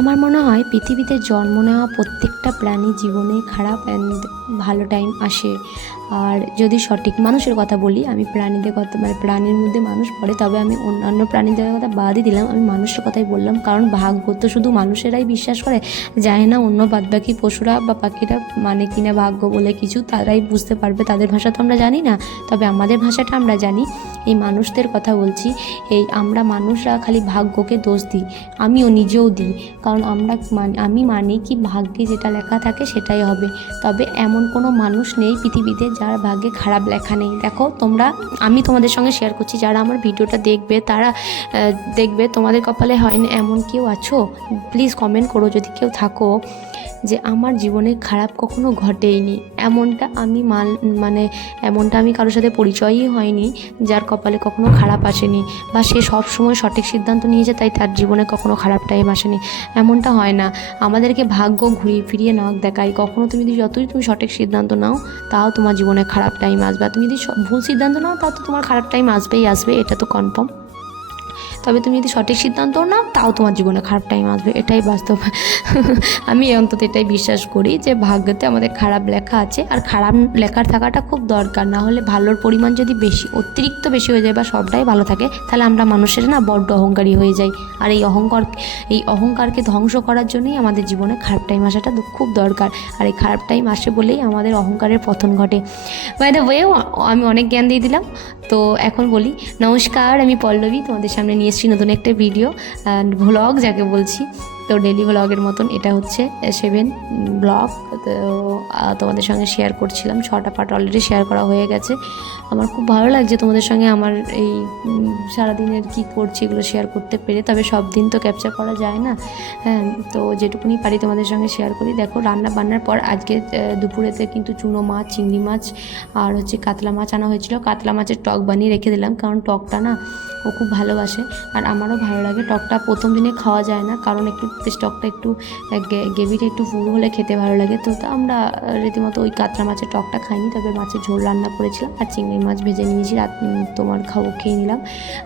আমার মনে হয় পৃথিবীতে জন্ম নেওয়া প্রত্যেকটা প্রাণী জীবনে খারাপ অ্যান্ড ভালো টাইম আসে। আর যদি সঠিক মানুষের কথা বলি, আমি প্রাণীদের কথা মানে প্রাণীর মধ্যে মানুষ পড়ে, তবে আমি অন্যান্য প্রাণীদের কথা বাদই দিলাম, আমি মানুষের কথাই বললাম। কারণ ভাগ্য তো শুধু মানুষেরাই বিশ্বাস করে, জানে না অন্য বাদবাকি পশুরা বা পাখিরা মানে কিনা ভাগ্য বলে কিছু, তারাই বুঝতে পারবে, তাদের ভাষা তো আমরা জানি না, তবে আমাদের ভাষাটা আমরা জানি। এই মানুষদের কথা বলছি, এই আমরা মানুষরা খালি ভাগ্যকে দোষ দিই, আমিও নিজেও দিই। কারণ আমি মানি কি ভাগ্যে যেটা লেখা থাকে সেটাই হবে। তবে এমন কোনো মানুষ নেই পৃথিবীতে যার ভাগ্যে খারাপ লেখা নেই। দেখো আমি তোমাদের সঙ্গে শেয়ার করছি, যারা আমার ভিডিওটা দেখবে তারা দেখবে তোমাদের কপালে হয় না এমন কেউ আছো? প্লিজ কমেন্ট করো যদি কেউ থাকো যে আমার জীবনে খারাপ কখনো ঘটেইনি। এমনটা আমি কারোর সাথে পরিচয়ই হয়নি যার কপালে কখনো খারাপ আসেনি, বা সে সব সময় সঠিক সিদ্ধান্ত নিয়েছে তাই তার জীবনে কখনো খারাপ টাইম আসেনি। এমনটা হয় না। আমাদেরকে ভাগ্য ঘুরিয়ে ফিরিয়ে নাক দেখায়। কখনো যতই তুমি সঠিক সিদ্ধান্ত নাও, তাও তোমার জীবনে খারাপ টাইম আসবে। আর তুমি যদি ভুল সিদ্ধান্ত নাও, তাও তো তোমার খারাপ টাইম আসবেই আসবে, এটা তো কনফার্ম। তবে তুমি যদি সঠিক সিদ্ধান্ত নাও, তাও তোমার জীবনে খারাপ টাইম আসবে, এটাই বাস্তব। আমি অন্তত এটাই বিশ্বাস করি যে ভাগ্যতে আমাদের খারাপ লেখা আছে, আর খারাপ লেখার থাকাটা খুব দরকার। না হলে ভালোর পরিমাণ যদি অতিরিক্ত বেশি হয়ে যায় বা সবটাই ভালো থাকে, তাহলে আমরা মানুষের না বড্ড অহংকারী হয়ে যাই। আর এই অহংকারকে ধ্বংস করার জন্যই আমাদের জীবনে খারাপ টাইম আসাটা খুব দরকার। আর এই খারাপ টাইম আসে বলেই আমাদের অহংকারের পতন ঘটে। বাই দ্য ওয়ে, আমি অনেক জ্ঞান দিয়ে দিলাম। তো এখন বলি, নমস্কার, আমি পল্লবী, তোমাদের সামনে নিয়ে এসেছি নতুন একটা ভিডিও ভ্লগ যাকে বলছি। তো ডেলি ভ্লগের মতন এটা হচ্ছে 7 ব্লগ। তো তোমাদের সঙ্গে শেয়ার করছিলাম, 6টা পার্ট অলরেডি শেয়ার করা হয়ে গেছে। আমার খুব ভালো লাগছে তোমাদের সঙ্গে আমার এই সারাদিনের কী করছি এগুলো শেয়ার করতে পেরে। তবে সব দিন তো ক্যাপচার করা যায় না, হ্যাঁ, তো যেটুকুনি পারি তোমাদের সঙ্গে শেয়ার করি। দেখো রান্না বান্নার পর আজকে দুপুরেতে কিন্তু চুনো মাছ, চিংড়ি মাছ আর হচ্ছে কাতলা মাছ আনা হয়েছিল। কাতলা মাছের টক বানিয়ে রেখে দিলাম, কারণ টকটা না ও খুব ভালোবাসে, আর আমারও ভালো লাগে। টকটা প্রথম দিনে খাওয়া যায় না, কারণ একটু টকটা একটু গ্রেভিটা একটু ফুল হলে খেতে ভালো লাগে। তো আমরা রীতিমতো ওই কাতলা মাছের টকটা খাইনি, তবে মাছের ঝোল রান্না করেছিলাম আর চিংড়ি মাছ ভেজে নিয়েছি, খেয়ে নিলাম।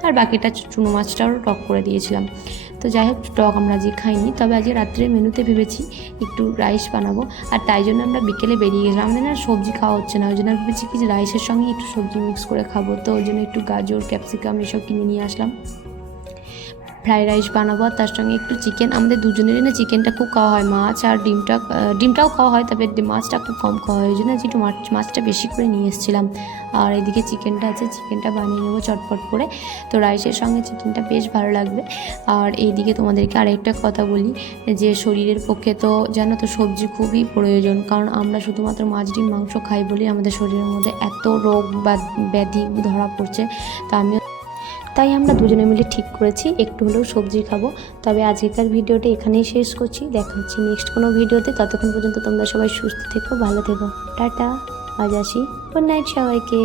আর বাকিটা চুনো মাছটাও টক করে দিয়েছিলাম। তো যাই হোক, টক আমরা আজকে খাইনি, তবে আজকে রাত্রের মেনুতে ভেবেছি একটু রাইস বানাবো। আর তাই জন্য আমরা বিকেলে বেরিয়ে গেছিলাম। আমাদের না সবজি খাওয়া হচ্ছে না, ওই জন্য ভেবেছি কি যে রাইসের সঙ্গে একটু সবজি মিক্স করে খাবো। তো ওই জন্য একটু গাজর, ক্যাপসিকাম এসব কিনে নিয়ে আসলাম। ফ্রাইড রাইস বানাবো, আর তার সঙ্গে একটু চিকেন। আমাদের দুজনেরই না চিকেনটা খুব খাওয়া হয়, মাছ আর ডিমটাও খাওয়া হয়, তবে মাছটা খুব কম খাওয়া হয়, ওই জন্য একটু মাছটা বেশি করে নিয়ে এসেছিলাম। আর এদিকে চিকেনটা আছে, চিকেনটা বানিয়ে নেবো চটপট করে। তো রাইসের সঙ্গে চিকেনটা বেশ ভালো লাগবে। আর এইদিকে তোমাদেরকে আরেকটা কথা বলি, যে শরীরের পক্ষে তো জানো তো সবজি খুবই প্রয়োজন, কারণ আমরা শুধুমাত্র মাছ, ডিম, মাংস খাই বলেই আমাদের শরীরের মধ্যে এত রোগ বা ব্যাধি ধরা পড়ছে। তাই আমরা দুজনে মিলে ঠিক করেছি একটু হলেও সবজি খাবো। তবে আজকের ভিডিওটা এখানেই শেষ করছি, দেখা হচ্ছে নেক্সট কোনো ভিডিওতে। ততক্ষণ পর্যন্ত তোমরা সবাই সুস্থ থেকো, ভালো থেকো, টাটা, আজ আসি, গুড নাইট সবাইকে।